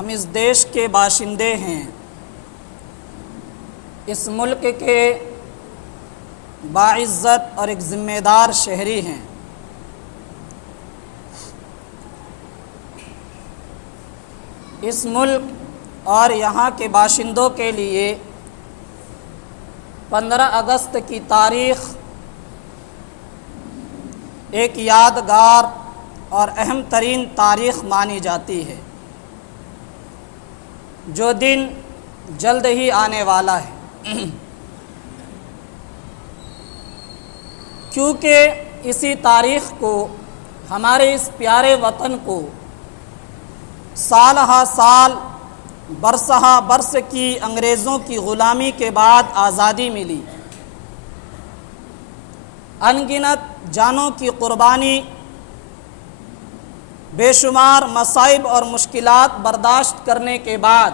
ہم اس دیش کے باشندے ہیں، اس ملک کے باعزت اور ایک ذمہ دار شہری ہیں۔ اس ملک اور یہاں کے باشندوں کے لیے 15 اگست کی تاریخ ایک یادگار اور اہم ترین تاریخ مانی جاتی ہے، جو دن جلد ہی آنے والا ہے، کیونکہ اسی تاریخ کو ہمارے اس پیارے وطن کو سال ہا سال برس ہا برس کی انگریزوں کی غلامی کے بعد آزادی ملی۔ ان گنت جانوں کی قربانی، بے شمار مصائب اور مشکلات برداشت کرنے کے بعد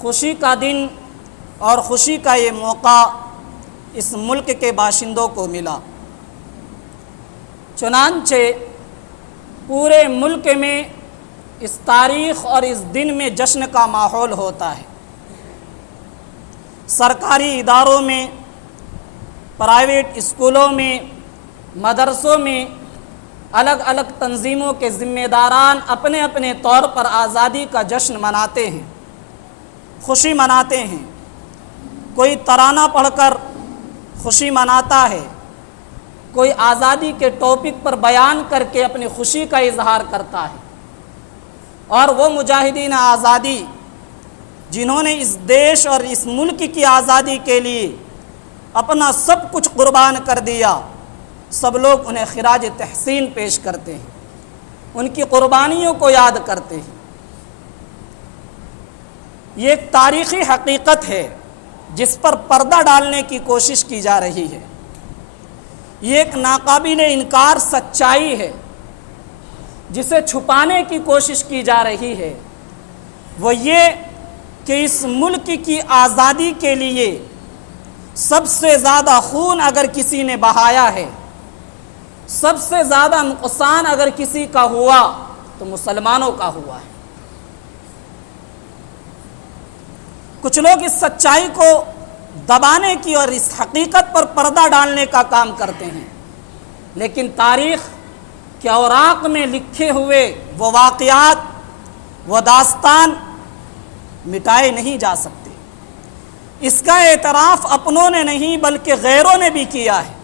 خوشی کا دن اور خوشی کا یہ موقع اس ملک کے باشندوں کو ملا۔ چنانچہ پورے ملک میں اس تاریخ اور اس دن میں جشن کا ماحول ہوتا ہے۔ سرکاری اداروں میں، پرائیویٹ اسکولوں میں، مدرسوں میں الگ الگ تنظیموں کے ذمہ داران اپنے اپنے طور پر آزادی کا جشن مناتے ہیں، خوشی مناتے ہیں۔ کوئی ترانہ پڑھ کر خوشی مناتا ہے، کوئی آزادی کے ٹاپک پر بیان کر کے اپنی خوشی کا اظہار کرتا ہے، اور وہ مجاہدین آزادی جنہوں نے اس دیش اور اس ملک کی آزادی کے لیے اپنا سب کچھ قربان کر دیا، سب لوگ انہیں خراج تحسین پیش کرتے ہیں، ان کی قربانیوں کو یاد کرتے ہیں۔ یہ ایک تاریخی حقیقت ہے جس پر پردہ ڈالنے کی کوشش کی جا رہی ہے۔ یہ ایک ناقابل انکار سچائی ہے جسے چھپانے کی کوشش کی جا رہی ہے۔ وہ یہ کہ اس ملک کی آزادی کے لیے سب سے زیادہ خون اگر کسی نے بہایا ہے، سب سے زیادہ نقصان اگر کسی کا ہوا تو مسلمانوں کا ہوا ہے۔ کچھ لوگ اس سچائی کو دبانے کی اور اس حقیقت پر پردہ ڈالنے کا کام کرتے ہیں، لیکن تاریخ کے اوراق میں لکھے ہوئے وہ واقعات، وہ داستان مٹائے نہیں جا سکتے۔ اس کا اعتراف اپنوں نے نہیں بلکہ غیروں نے بھی کیا ہے۔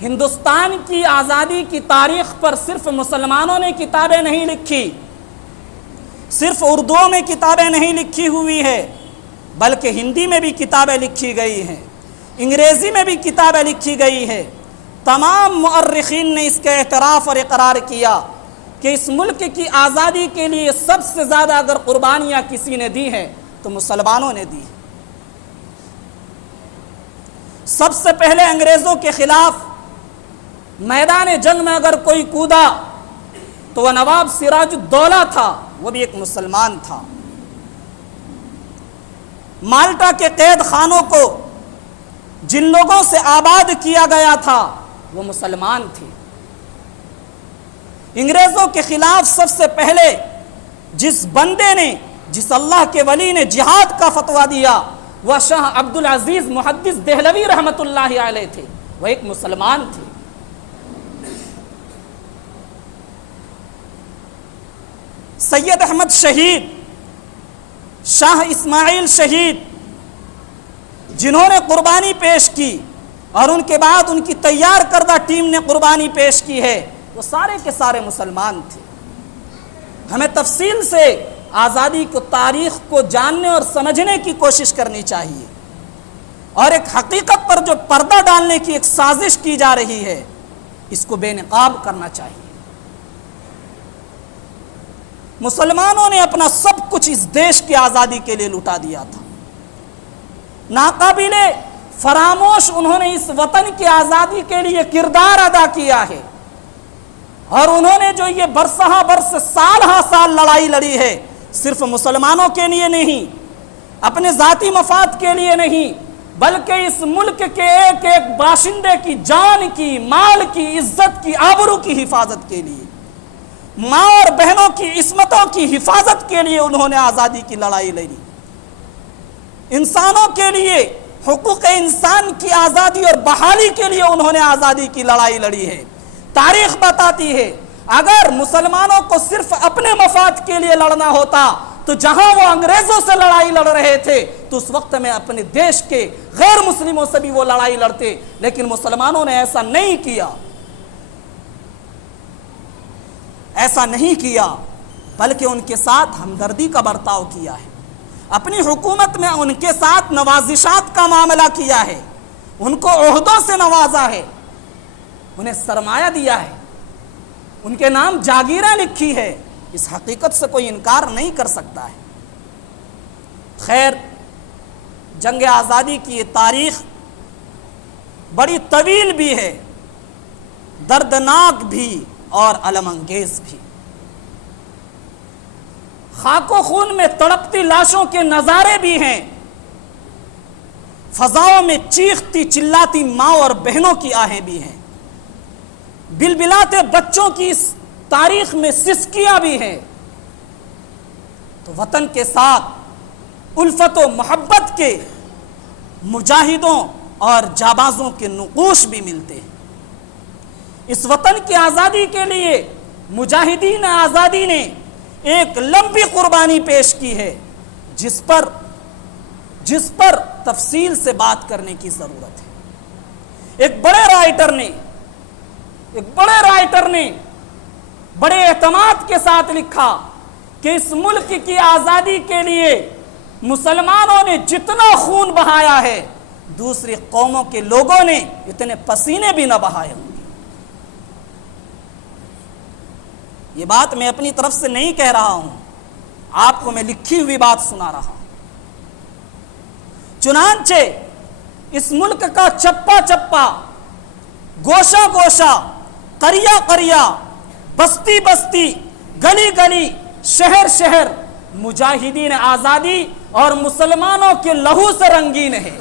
ہندوستان کی آزادی کی تاریخ پر صرف مسلمانوں نے کتابیں نہیں لکھی، صرف اردو میں کتابیں نہیں لکھی ہوئی ہے، بلکہ ہندی میں بھی کتابیں لکھی گئی ہیں، انگریزی میں بھی کتابیں لکھی گئی ہیں۔ تمام مؤرخین نے اس کا اعتراف اور اقرار کیا کہ اس ملک کی آزادی کے لیے سب سے زیادہ اگر قربانیاں کسی نے دی ہیں تو مسلمانوں نے دی۔ سب سے پہلے انگریزوں کے خلاف میدان جنگ میں اگر کوئی کودا تو وہ نواب سراج الدولہ تھا، وہ بھی ایک مسلمان تھا۔ مالٹا کے قید خانوں کو جن لوگوں سے آباد کیا گیا تھا وہ مسلمان تھے۔ انگریزوں کے خلاف سب سے پہلے جس بندے نے، جس اللہ کے ولی نے جہاد کا فتویٰ دیا وہ شاہ عبدالعزیز محدث دہلوی رحمۃ اللہ علیہ تھے، وہ ایک مسلمان تھے۔ سید احمد شہید، شاہ اسماعیل شہید، جنہوں نے قربانی پیش کی اور ان کے بعد ان کی تیار کردہ ٹیم نے قربانی پیش کی ہے، وہ سارے کے سارے مسلمان تھے۔ ہمیں تفصیل سے آزادی کو، تاریخ کو جاننے اور سمجھنے کی کوشش کرنی چاہیے، اور ایک حقیقت پر جو پردہ ڈالنے کی ایک سازش کی جا رہی ہے اس کو بے نقاب کرنا چاہیے۔ مسلمانوں نے اپنا سب کچھ اس دیش کی آزادی کے لیے لٹا دیا تھا۔ ناقابل فراموش انہوں نے اس وطن کی آزادی کے لیے کردار ادا کیا ہے، اور انہوں نے جو یہ برسہ برس سال ہا سال لڑائی لڑی ہے، صرف مسلمانوں کے لیے نہیں، اپنے ذاتی مفاد کے لیے نہیں، بلکہ اس ملک کے ایک ایک باشندے کی جان کی، مال کی، عزت کی، آبرو کی حفاظت کے لیے۔ ماں اور بہنوں کی عصمتوں کی حفاظت کے لیے انہوں نے آزادی کی لڑائی لڑی، انسانوں کے لیے حقوق انسان کی آزادی اور بحالی کے لیے انہوں نے آزادی کی لڑائی لڑی ہے۔ تاریخ بتاتی ہے اگر مسلمانوں کو صرف اپنے مفاد کے لیے لڑنا ہوتا تو جہاں وہ انگریزوں سے لڑائی لڑ رہے تھے تو اس وقت میں اپنے دیش کے غیر مسلموں سے بھی وہ لڑائی لڑتے، لیکن مسلمانوں نے ایسا نہیں کیا، ایسا نہیں کیا، بلکہ ان کے ساتھ ہمدردی کا برتاؤ کیا ہے، اپنی حکومت میں ان کے ساتھ نوازشات کا معاملہ کیا ہے، ان کو عہدوں سے نوازا ہے، انہیں سرمایہ دیا ہے، ان کے نام جاگیریں لکھی ہے۔ اس حقیقت سے کوئی انکار نہیں کر سکتا ہے۔ خیر، جنگ آزادی کی یہ تاریخ بڑی طویل بھی ہے، دردناک بھی اور الم انگیز بھی۔ خاک و خون میں تڑپتی لاشوں کے نظارے بھی ہیں، فضاؤں میں چیختی چلاتی ماں اور بہنوں کی آہیں بھی ہیں، بلبلاتے بچوں کی اس تاریخ میں سسکیاں بھی ہیں، تو وطن کے ساتھ الفت و محبت کے مجاہدوں اور جابازوں کے نقوش بھی ملتے ہیں۔ اس وطن کی آزادی کے لیے مجاہدین آزادی نے ایک لمبی قربانی پیش کی ہے، جس پر تفصیل سے بات کرنے کی ضرورت ہے۔ ایک بڑے رائٹر نے بڑے اعتماد کے ساتھ لکھا کہ اس ملک کی آزادی کے لیے مسلمانوں نے جتنا خون بہایا ہے دوسری قوموں کے لوگوں نے اتنے پسینے بھی نہ بہائے ہوں گے۔ یہ بات میں اپنی طرف سے نہیں کہہ رہا ہوں، آپ کو میں لکھی ہوئی بات سنا رہا ہوں۔ چنانچہ اس ملک کا چپا چپا، گوشہ گوشہ، قریہ قریہ، بستی بستی، گلی گلی، شہر شہر مجاہدین آزادی اور مسلمانوں کے لہو سے رنگین ہے۔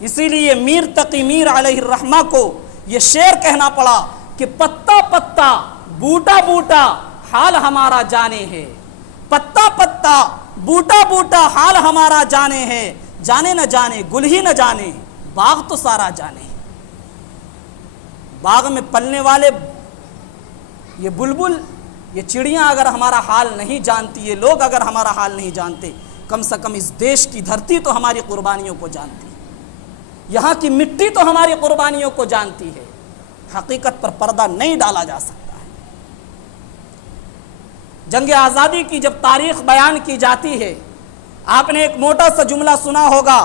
اسی لیے میر تقی میر علیہ الرحمہ کو یہ شعر کہنا پڑا کہ پتا پتا بوٹا بوٹا حال ہمارا جانے ہے، پتا پتا بوٹا بوٹا حال ہمارا جانے ہے، جانے نہ جانے گل ہی نہ جانے باغ تو سارا جانے۔ باغ میں پلنے والے یہ بلبل، یہ چڑیاں اگر ہمارا حال نہیں جانتی، یہ لوگ اگر ہمارا حال نہیں جانتے، کم سے کم اس دیش کی دھرتی تو ہماری قربانیوں کو جانتی ہے، یہاں کی مٹی تو ہماری قربانیوں کو جانتی ہے۔ حقیقت پر پردہ نہیں ڈالا جا سکتا ہے۔ جنگ آزادی کی جب تاریخ بیان کی جاتی ہے، آپ نے ایک موٹا سا جملہ سنا ہوگا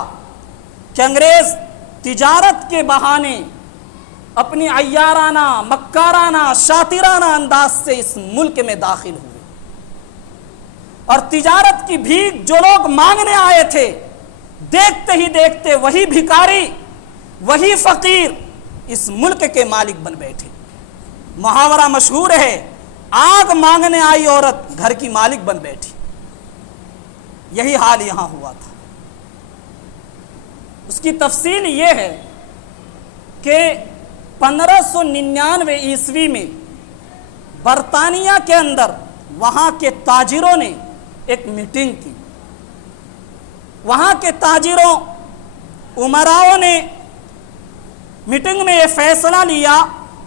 کہ انگریز تجارت کے بہانے اپنی عیارانہ، مکارانہ، شاطرانہ انداز سے اس ملک میں داخل ہوئے، اور تجارت کی بھیک جو لوگ مانگنے آئے تھے، دیکھتے ہی دیکھتے وہی بھکاری، وہی فقیر اس ملک کے مالک بن بیٹھے۔ محاورہ مشہور ہے، آگ مانگنے آئی عورت گھر کی مالک بن بیٹھی۔ یہی حال یہاں ہوا تھا۔ اس کی تفصیل یہ ہے کہ 1599 عیسوی میں برطانیہ کے اندر وہاں کے تاجروں نے ایک میٹنگ کی۔ وہاں کے تاجروں، امراؤں نے میٹنگ میں یہ فیصلہ لیا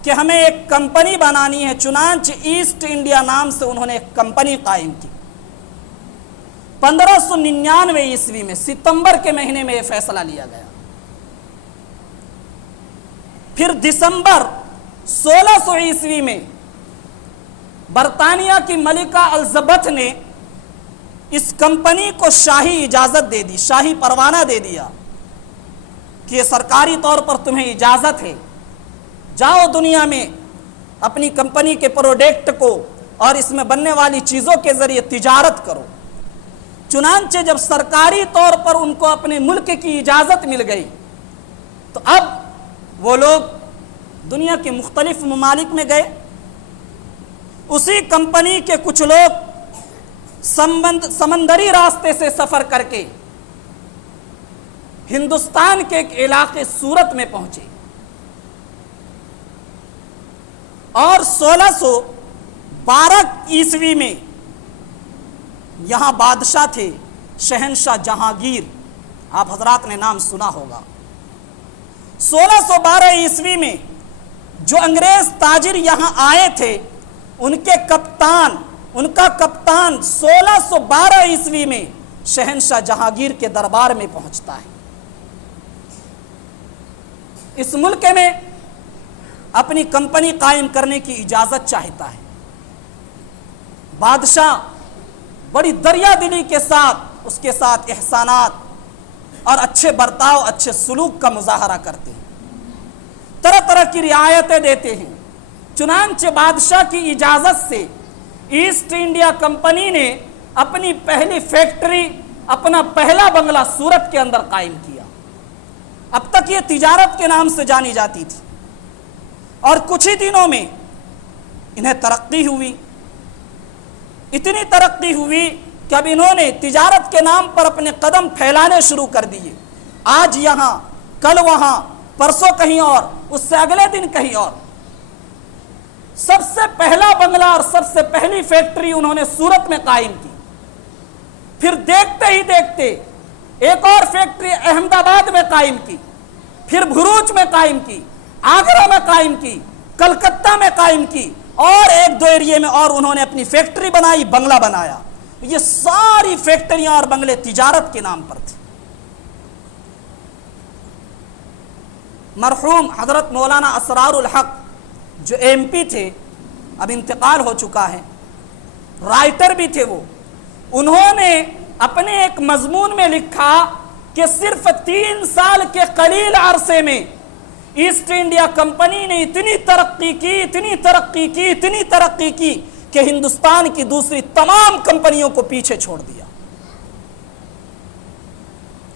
کہ ہمیں ایک کمپنی بنانی ہے، چنانچہ ایسٹ انڈیا نام سے انہوں نے ایک کمپنی قائم کی۔ 1599 عیسوی میں ستمبر کے مہینے میں یہ فیصلہ لیا گیا۔ پھر دسمبر 1600 عیسوی میں برطانیہ کی ملکہ الزبتھ نے اس کمپنی کو شاہی اجازت دے دی، شاہی پروانہ دے دیا کہ یہ سرکاری طور پر تمہیں اجازت ہے، جاؤ دنیا میں اپنی کمپنی کے پروڈکٹ کو اور اس میں بننے والی چیزوں کے ذریعے تجارت کرو۔ چنانچہ جب سرکاری طور پر ان کو اپنے ملک کی اجازت مل گئی تو اب وہ لوگ دنیا کے مختلف ممالک میں گئے۔ اسی کمپنی کے کچھ لوگ سمندری راستے سے سفر کر کے ہندوستان کے ایک علاقے سورت میں پہنچے، اور 12 میں یہاں بادشاہ تھے شہنشاہ جہانگیر، آپ حضرات نے نام سنا ہوگا۔ 1612 میں جو انگریز تاجر یہاں آئے تھے ان کا کپتان 1612 میں شہنشاہ جہانگیر کے دربار میں پہنچتا ہے۔ اس ملک میں اپنی کمپنی قائم کرنے کی اجازت چاہتا ہے۔ بادشاہ بڑی دریا دلی کے ساتھ اس کے ساتھ احسانات اور اچھے برتاؤ، اچھے سلوک کا مظاہرہ کرتے ہیں، طرح طرح کی رعایتیں دیتے ہیں۔ چنانچہ بادشاہ کی اجازت سے ایسٹ انڈیا کمپنی نے اپنی پہلی فیکٹری، اپنا پہلا بنگلہ سورت کے اندر قائم کیا۔ اب تک یہ تجارت کے نام سے جانی جاتی تھی، اور کچھ ہی دنوں میں انہیں ترقی ہوئی، اتنی ترقی ہوئی کہ اب انہوں نے تجارت کے نام پر اپنے قدم پھیلانے شروع کر دیے۔ آج یہاں، کل وہاں، پرسوں کہیں اور، اس سے اگلے دن کہیں اور۔ سب سے پہلا بنگلہ اور سب سے پہلی فیکٹری انہوں نے سورت میں قائم کی۔ پھر دیکھتے ہی دیکھتے ایک اور فیکٹری احمد آباد میں قائم کی، پھر بھروچ میں قائم کی، آگرہ میں قائم کی، کلکتہ میں قائم کی، اور ایک دو ایریے میں اور انہوں نے اپنی فیکٹری بنائی، بنگلہ بنایا۔ یہ ساری فیکٹریاں اور بنگلے تجارت کے نام پر تھے۔ مرحوم حضرت مولانا اسرار الحق جو MP تھے، اب انتقال ہو چکا ہے، رائٹر بھی تھے وہ، انہوں نے اپنے ایک مضمون میں لکھا کہ صرف 3 سال کے قلیل عرصے میں ایسٹ انڈیا کمپنی نے اتنی ترقی کی کہ ہندوستان کی دوسری تمام کمپنیوں کو پیچھے چھوڑ دیا،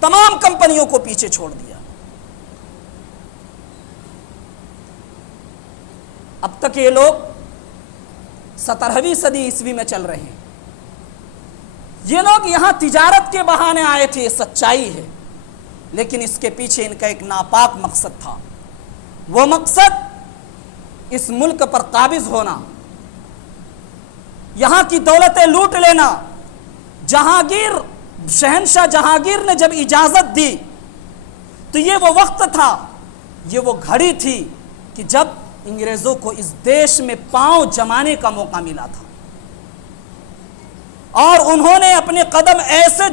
تمام کمپنیوں کو پیچھے چھوڑ دیا۔ اب تک یہ لوگ 17ویں صدی عیسوی میں چل رہے ہیں۔ یہ لوگ یہاں تجارت کے بہانے آئے تھے، یہ سچائی ہے، لیکن اس کے پیچھے ان کا ایک ناپاک مقصد تھا۔ وہ مقصد اس ملک پر قابض ہونا، یہاں کی دولتیں لوٹ لینا۔ شہنشاہ جہانگیر نے جب اجازت دی تو یہ وہ وقت تھا، یہ وہ گھڑی تھی کہ جب انگریزوں کو اس دیش میں پاؤں جمانے کا موقع ملا تھا، اور انہوں نے اپنے قدم ایسے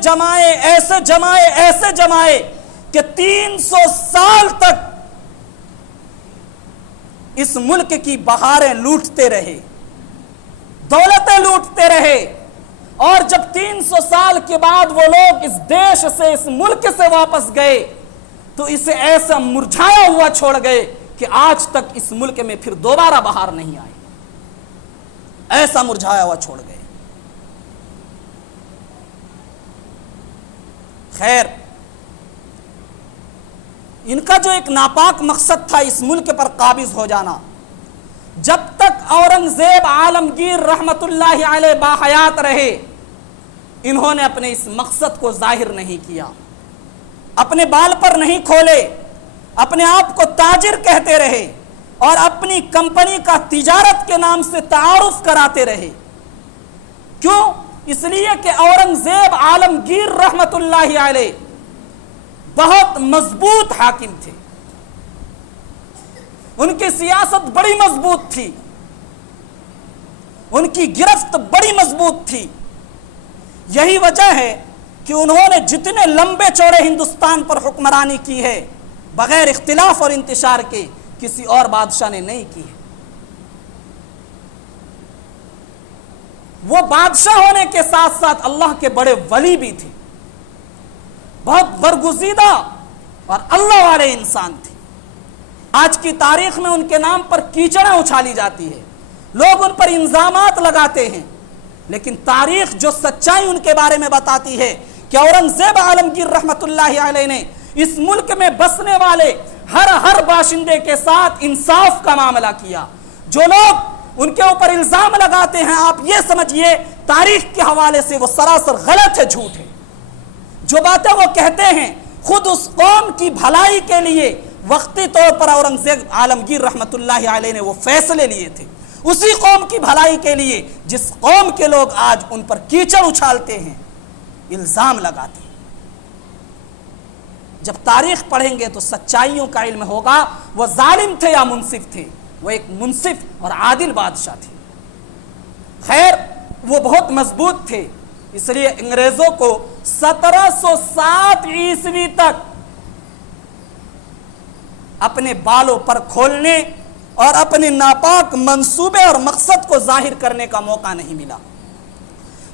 جمائے کہ 300 سال تک اس ملک کی بہاریں لوٹتے رہے، دولتیں لوٹتے رہے، اور جب 300 سال کے بعد وہ لوگ اس دیش سے، اس ملک سے واپس گئے تو اسے ایسا مرجھایا ہوا چھوڑ گئے کہ آج تک اس ملک میں پھر دوبارہ بہار نہیں آئی، ایسا مرجھایا ہوا چھوڑ گئے۔ خیر، ان کا جو ایک ناپاک مقصد تھا اس ملک پر قابض ہو جانا، جب تک اورنگزیب عالمگیر رحمت اللہ علیہ باحیات رہے، انہوں نے اپنے اس مقصد کو ظاہر نہیں کیا، اپنے بال پر نہیں کھولے، اپنے آپ کو تاجر کہتے رہے اور اپنی کمپنی کا تجارت کے نام سے تعارف کراتے رہے۔ کیوں؟ اس لیے کہ اورنگزیب عالمگیر رحمت اللہ علیہ بہت مضبوط حاکم تھے، ان کی سیاست بڑی مضبوط تھی، ان کی گرفت بڑی مضبوط تھی۔ یہی وجہ ہے کہ انہوں نے جتنے لمبے چوڑے ہندوستان پر حکمرانی کی ہے بغیر اختلاف اور انتشار کے کسی اور بادشاہ نے نہیں کی ہے۔ وہ بادشاہ ہونے کے ساتھ ساتھ اللہ کے بڑے ولی بھی تھے، بہت برگزیدہ اور اللہ والے انسان تھے۔ آج کی تاریخ میں ان کے نام پر کیچڑیں اچھالی جاتی ہے، لوگ ان پر الزامات لگاتے ہیں، لیکن تاریخ جو سچائی ان کے بارے میں بتاتی ہے کہ اورنگزیب عالمگیر رحمت اللہ علیہ نے اس ملک میں بسنے والے ہر باشندے کے ساتھ انصاف کا معاملہ کیا۔ جو لوگ ان کے اوپر الزام لگاتے ہیں، آپ یہ سمجھیے تاریخ کے حوالے سے وہ سراسر غلط ہے، جھوٹ ہے۔ جو باتیں وہ کہتے ہیں خود اس قوم کی بھلائی کے لیے وقتی طور پر اورنگزیب عالمگیر رحمت اللہ علیہ نے وہ فیصلے لیے تھے، اسی قوم کی بھلائی کے لیے جس قوم کے لوگ آج ان پر کیچڑ اچھالتے ہیں، الزام لگاتے ہیں۔ جب تاریخ پڑھیں گے تو سچائیوں کا علم ہوگا وہ ظالم تھے یا منصف تھے، وہ ایک منصف اور عادل بادشاہ تھے۔ خیر وہ بہت مضبوط تھے، اس لیے انگریزوں کو 1707 عیسوی تک اپنے بالوں پر کھولنے اور اپنے ناپاک منصوبے اور مقصد کو ظاہر کرنے کا موقع نہیں ملا۔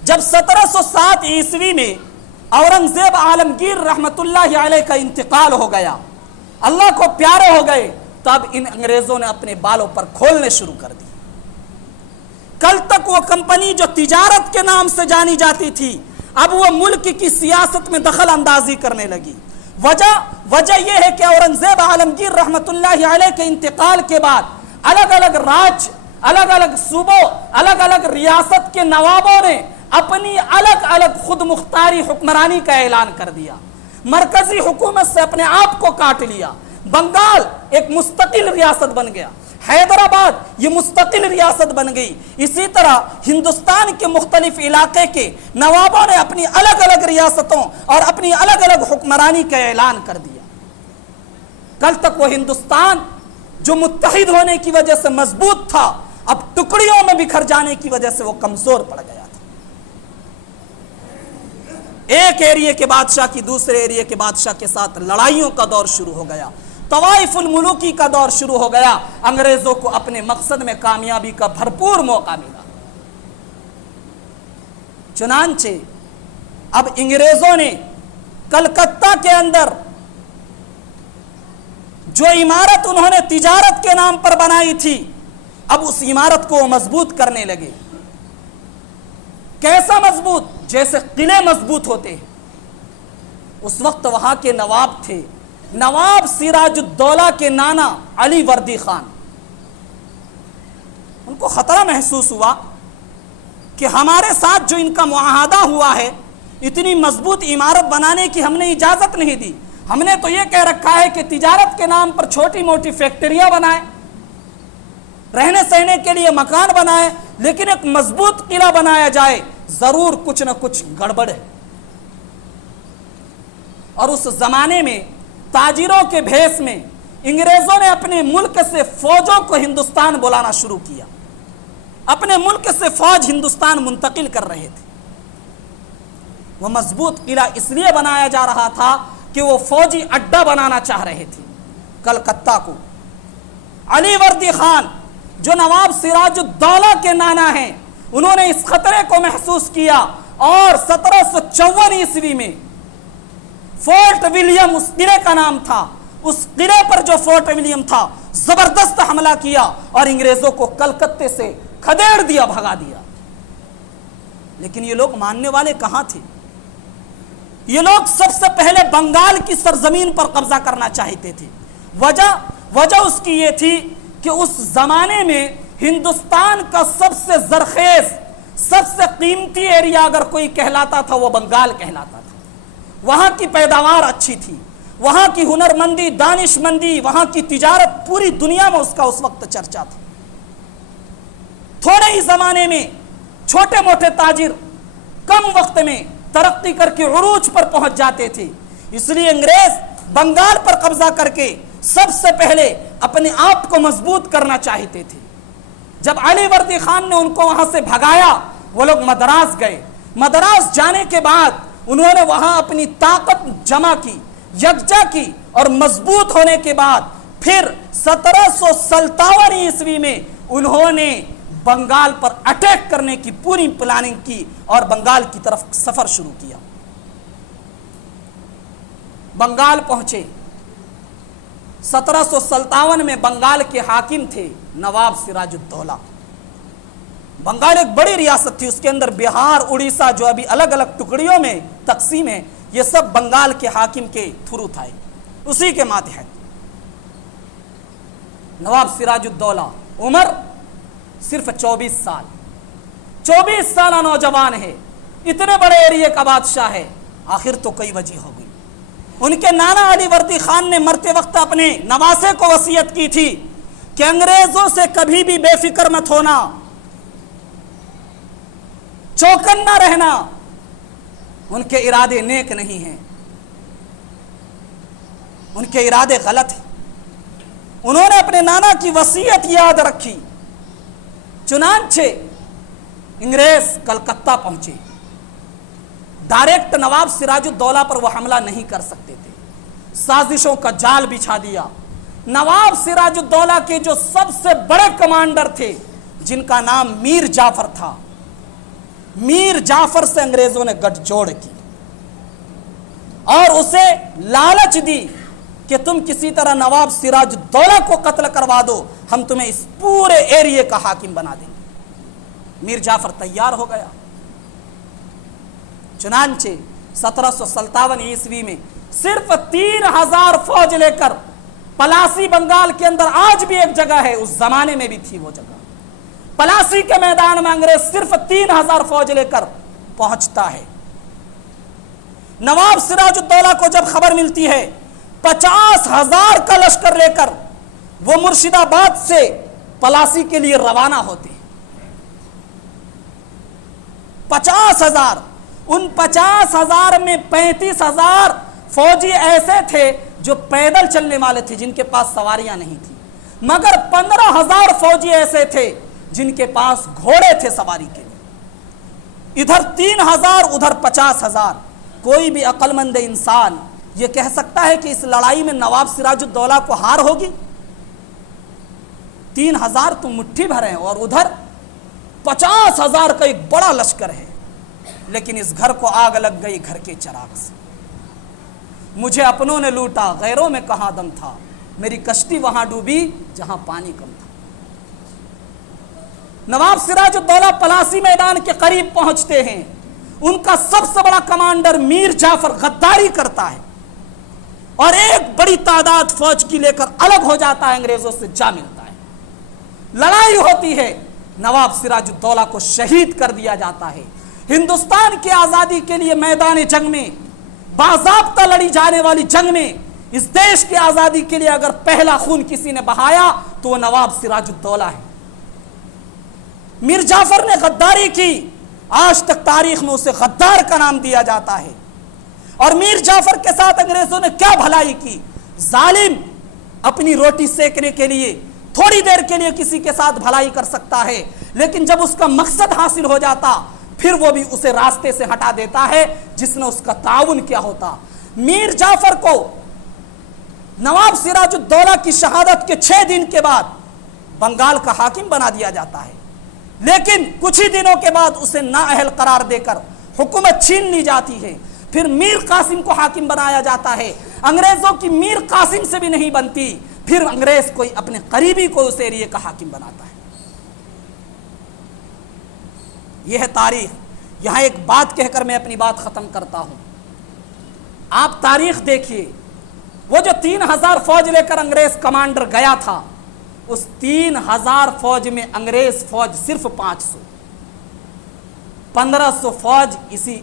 جب 1707 عیسوی میں اورنگزیب عالمگیر رحمت اللہ علیہ کا انتقال ہو گیا، اللہ کو پیارے ہو گئے، تب ان انگریزوں نے اپنے بالوں پر کھولنے شروع کر دی۔ کل تک وہ کمپنی جو تجارت کے نام سے جانی جاتی تھی، اب وہ ملک کی سیاست میں دخل اندازی کرنے لگی۔ وجہ یہ ہے کہ اورنگزیب عالمگیر رحمت اللہ علیہ کے انتقال کے بعد الگ الگ راج، الگ الگ صوبوں، الگ الگ ریاست کے نوابوں نے اپنی الگ الگ خود مختاری حکمرانی کا اعلان کر دیا، مرکزی حکومت سے اپنے آپ کو کاٹ لیا۔ بنگال ایک مستقل ریاست بن گیا، حیدرآباد یہ مستقل ریاست بن گئی۔ اسی طرح ہندوستان کے مختلف علاقے کے نوابوں نے اپنی الگ الگ ریاستوں اور اپنی الگ الگ حکمرانی کا اعلان کر دیا۔ کل تک وہ ہندوستان جو متحد ہونے کی وجہ سے مضبوط تھا، اب ٹکڑیوں میں بکھر جانے کی وجہ سے وہ کمزور پڑ گیا تھا۔ ایک ایریے کے بادشاہ کی دوسرے ایریے کے بادشاہ کے ساتھ لڑائیوں کا دور شروع ہو گیا، طوائف الملوکی کا دور شروع ہو گیا۔ انگریزوں کو اپنے مقصد میں کامیابی کا بھرپور موقع ملا۔ چنانچہ اب انگریزوں نے کلکتہ کے اندر جو عمارت انہوں نے تجارت کے نام پر بنائی تھی، اب اس عمارت کو مضبوط کرنے لگے۔ کیسا مضبوط؟ جیسے قلعے مضبوط ہوتے ہیں۔ اس وقت وہاں کے نواب تھے، نواب سراج الدولہ کے نانا علی وردی خان۔ ان کو خطرہ محسوس ہوا کہ ہمارے ساتھ جو ان کا معاہدہ ہوا ہے، اتنی مضبوط عمارت بنانے کی ہم نے اجازت نہیں دی۔ ہم نے تو یہ کہہ رکھا ہے کہ تجارت کے نام پر چھوٹی موٹی فیکٹریاں بنائیں، رہنے سہنے کے لیے مکان بنائیں، لیکن ایک مضبوط قلعہ بنایا جائے، ضرور کچھ نہ کچھ گڑبڑ ہے۔ اور اس زمانے میں تاجروں کے بھیس میں انگریزوں نے اپنے ملک سے فوجوں کو ہندوستان بلانا شروع کیا، اپنے ملک سے فوج ہندوستان منتقل کر رہے تھے۔ وہ مضبوط قلعہ اس لیے بنایا جا رہا تھا کہ وہ فوجی اڈا بنانا چاہ رہے تھے کلکتہ کو۔ علی وردی خان جو نواب سراج الدولہ کے نانا ہیں، انہوں نے اس خطرے کو محسوس کیا اور 1754 عیسوی میں فورٹ ولیم اس قلعے کا نام تھا، اس قلعے پر جو فورٹ ولیم تھا، زبردست حملہ کیا اور انگریزوں کو کلکتے سے کھدیڑ دیا، بھگا دیا۔ لیکن یہ لوگ ماننے والے کہاں تھے؟ یہ لوگ سب سے پہلے بنگال کی سرزمین پر قبضہ کرنا چاہتے تھے۔ وجہ اس کی یہ تھی کہ اس زمانے میں ہندوستان کا سب سے زرخیز، سب سے قیمتی ایریا اگر کوئی کہلاتا تھا وہ بنگال کہلاتا تھا۔ وہاں کی پیداوار اچھی تھی، وہاں کی ہنرمندی، دانش مندی، وہاں کی تجارت پوری دنیا میں اس کا اس وقت چرچا تھا۔ تھوڑے ہی زمانے میں چھوٹے موٹے تاجر کم وقت میں ترقی کر کے عروج پر پہنچ جاتے تھے، اس لیے انگریز بنگال پر قبضہ کر کے سب سے پہلے اپنے آپ کو مضبوط کرنا چاہتے تھے۔ جب علی وردی خان نے ان کو وہاں سے بھگایا، وہ لوگ مدراس گئے۔ مدراس جانے کے بعد انہوں نے وہاں اپنی طاقت جمع کی، یکجا کی، اور مضبوط ہونے کے بعد پھر 1757 عیسوی میں انہوں نے بنگال پر اٹیک کرنے کی پوری پلاننگ کی اور بنگال کی طرف سفر شروع کیا۔ بنگال پہنچے۔ 1757 میں بنگال کے حاکم تھے نواب سراج الدولہ۔ بنگال ایک بڑی ریاست تھی، اس کے اندر بہار، اڑیسہ جو ابھی الگ الگ ٹکڑیوں میں تقسیم ہے، یہ سب بنگال کے حاکم کے تھرو تھا، اسی کے ماتحت۔ نواب سراج الدولہ عمر صرف 24 سال، 24 سالہ نوجوان ہے، اتنے بڑے ایریے کا بادشاہ ہے۔ آخر تو کئی وجہ ہو گئی۔ ان کے نانا علی وردی خان نے مرتے وقت اپنے نواسے کو وصیت کی تھی کہ انگریزوں سے کبھی بھی بے فکر مت ہونا، چوکنا رہنا، ان کے ارادے نیک نہیں ہیں، ان کے ارادے غلط ہیں۔ انہوں نے اپنے نانا کی وصیت یاد رکھی، چنانچہ انگریز کلکتہ پہنچے۔ ڈائریکٹ نواب سراج الدولہ پر وہ حملہ نہیں کر سکتے تھے، سازشوں کا جال بچھا دیا۔ نواب سراج الدولہ کے جو سب سے بڑے کمانڈر تھے، جن کا نام میر جعفر تھا، میر جعفر سے انگریزوں نے گٹھ جوڑ کی اور اسے لالچ دی کہ تم کسی طرح نواب سراج الدولہ کو قتل کروا دو، ہم تمہیں اس پورے ایریے کا حاکم بنا دیں گے۔ میر جعفر تیار ہو گیا۔ چنانچہ 1757 عیسوی میں صرف 3000 فوج لے کر پلاسی بنگال کے اندر آج بھی ایک جگہ ہے، اس زمانے میں بھی تھی وہ جگہ، پلاسی کے میدان میں انگریز صرف 3000 فوج لے کر پہنچتا ہے۔ نواب سراج الدولہ کو جب خبر ملتی ہے 50,000 کا لشکر لے کر وہ مرشد آباد سے پلاسی کے لیے روانہ ہوتے ہیں۔ 50,000، ان 50,000 میں 35,000 فوجی ایسے تھے جو پیدل چلنے والے تھے، جن کے پاس سواریاں نہیں تھیں، مگر 15,000 فوجی ایسے تھے جن کے پاس گھوڑے تھے سواری کے لیے۔ ادھر 3,000 ادھر 50,000۔ کوئی بھی عقل مند انسان یہ کہہ سکتا ہے کہ اس لڑائی میں نواب سراج الدولہ کو ہار ہوگی؟ 3,000 تو مٹھی بھر ہیں اور ادھر 50,000 کا ایک بڑا لشکر ہے۔ لیکن اس گھر کو آگ لگ گئی گھر کے چراغ سے، مجھے اپنوں نے لوٹا غیروں میں کہاں دم تھا، میری کشتی وہاں ڈوبی جہاں پانی کم تھا۔ نواب سراج الدولہ پلاسی میدان کے قریب پہنچتے ہیں، ان کا سب سے بڑا کمانڈر میر جعفر غداری کرتا ہے اور ایک بڑی تعداد فوج کی لے کر الگ ہو جاتا ہے، انگریزوں سے جا ملتا ہے، لڑائی ہوتی ہے، نواب سراج الدولہ کو شہید کر دیا جاتا ہے۔ ہندوستان کی آزادی کے لیے میدان جنگ میں، باضابطہ لڑی جانے والی جنگ میں، اس دیش کی آزادی کے لیے اگر پہلا خون کسی نے بہایا تو وہ نواب سراج الدولہ ہے۔ میر جعفر نے غداری کی، آج تک تاریخ میں اسے غدار کا نام دیا جاتا ہے۔ اور میر جعفر کے ساتھ انگریزوں نے کیا بھلائی کی؟ ظالم اپنی روٹی سیکنے کے لیے تھوڑی دیر کے لیے کسی کے ساتھ بھلائی کر سکتا ہے، لیکن جب اس کا مقصد حاصل ہو جاتا پھر وہ بھی اسے راستے سے ہٹا دیتا ہے جس نے اس کا تعاون کیا ہوتا۔ میر جعفر کو نواب سراج الدولہ کی شہادت کے 6 دن کے بعد بنگال کا حاکم بنا دیا جاتا ہے، لیکن کچھ ہی دنوں کے بعد اسے نااہل قرار دے کر حکومت چھین لی جاتی ہے۔ پھر میر قاسم کو حاکم بنایا جاتا ہے، انگریزوں کی میر قاسم سے بھی نہیں بنتی، پھر انگریز کوئی اپنے قریبی کو اس ایریے کا حاکم بناتا ہے۔ یہ ہے تاریخ۔ یہاں ایک بات کہہ کر میں اپنی بات ختم کرتا ہوں۔ آپ تاریخ دیکھیے، وہ جو 3,000 فوج لے کر انگریز کمانڈر گیا تھا، اس 3,000 فوج میں انگریز فوج صرف 500، 1,500 فوج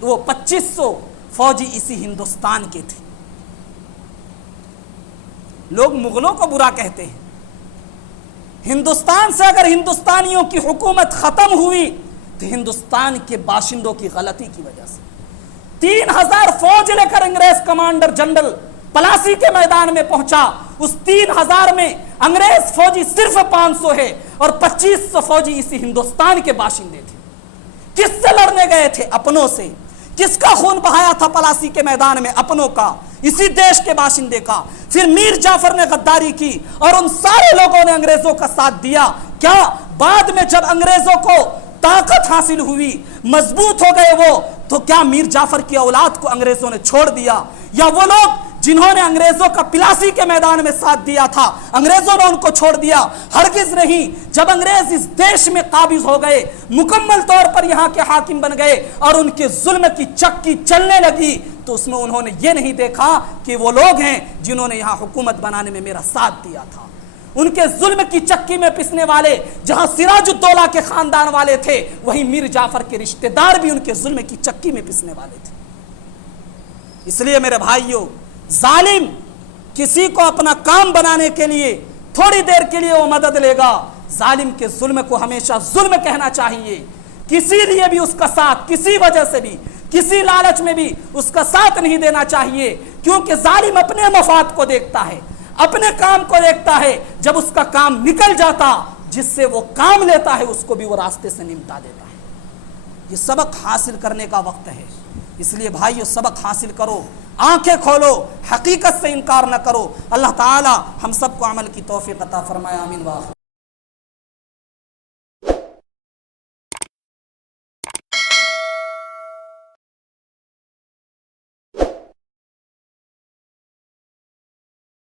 وہ 2,500 فوجی اسی ہندوستان کے تھے۔ لوگ مغلوں کو برا کہتے ہیں، ہندوستان سے اگر ہندوستانیوں کی حکومت ختم ہوئی تو ہندوستان کے باشندوں کی غلطی کی وجہ سے۔ 3,000 فوج لے کر انگریز کمانڈر جنرل پلاسی کے میدان میں پہنچا، اس 3,000 میں انگریز فوجی صرف 500 ہے اور 2,500 فوجی اسی ہندوستان کے باشندے تھے۔ کس سے لڑنے گئے تھے؟ اپنوں سے۔ کس کا خون بہایا تھا پلاسی کے میدان میں؟ اپنوں کا، اسی دیش کے باشندے کا۔ پھر میر جعفر نے غداری کی اور ان سارے لوگوں نے انگریزوں کا ساتھ دیا۔ کیا بعد میں جب انگریزوں کو طاقت حاصل ہوئی، مضبوط ہو گئے وہ، تو کیا میر جعفر کی اولاد کو انگریزوں نے چھوڑ دیا؟ یا وہ لوگ جنہوں نے انگریزوں کا پلاسی کے میدان میں ساتھ دیا تھا، انگریزوں نے ان کو چھوڑ دیا؟ ہرگز نہیں۔ جب انگریز اس دیش میں قابض ہو گئے، مکمل طور پر یہاں کے حاکم بن گئے اور ان کے ظلم کی چکی چلنے لگی، تو اس میں انہوں نے یہ نہیں دیکھا کہ وہ لوگ ہیں جنہوں نے یہاں حکومت بنانے میں میرا ساتھ دیا تھا۔ ان کے ظلم کی چکی میں پسنے والے جہاں سراج الدولہ کے خاندان والے تھے، وہیں میر جعفر کے رشتہ دار بھی ان کے ظلم کی چکی میں پسنے والے تھے۔ اس لیے میرے بھائیوں، ظالم کسی کو اپنا کام بنانے کے لیے تھوڑی دیر کے لیے وہ مدد لے گا. ظالم کے ظلم کو ہمیشہ ظلم کہنا چاہیے. کسی لیے بھی اس کا ساتھ کسی وجہ سے بھی کسی لالچ میں بھی اس کا ساتھ نہیں دینا چاہیے, کیونکہ ظالم اپنے مفاد کو دیکھتا ہے, اپنے کام کو دیکھتا ہے. جب اس کا کام نکل جاتا, جس سے وہ کام لیتا ہے اس کو بھی وہ راستے سے نمٹا دیتا ہے. یہ سبق حاصل کرنے کا وقت ہے. اس لیے بھائیو سبق حاصل کرو, آنکھیں کھولو, حقیقت سے انکار نہ کرو. اللہ تعالی ہم سب کو عمل کی توفیق عطا فرمائے. آمین.